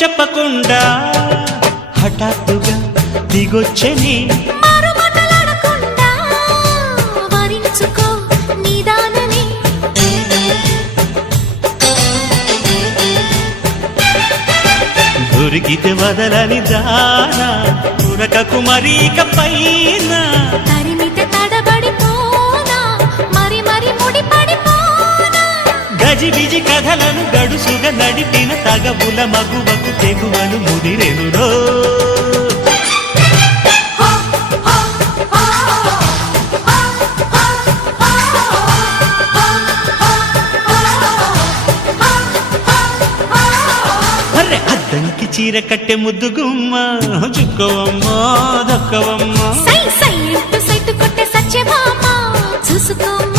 చెప్పకుండా హఠాత్తుగా దిగొచ్చని దొరికితే వదలని దానా ఉరకకు మరీక పైన తరిమితే తడబడిపోనా మరి మరి ముడిపడిపోనా గజిబిజి కథలను గడుసుగా నడిపిన తగవుల మగువకు తెగువను ముదిరెనురో అద్దంకి చీర కట్టె ముద్దు గుమ్మ చుక్కవమ్మ దక్కవమ్మ సై సై సైటు కొట్టే సత్యభామ చూసుకోమ్మ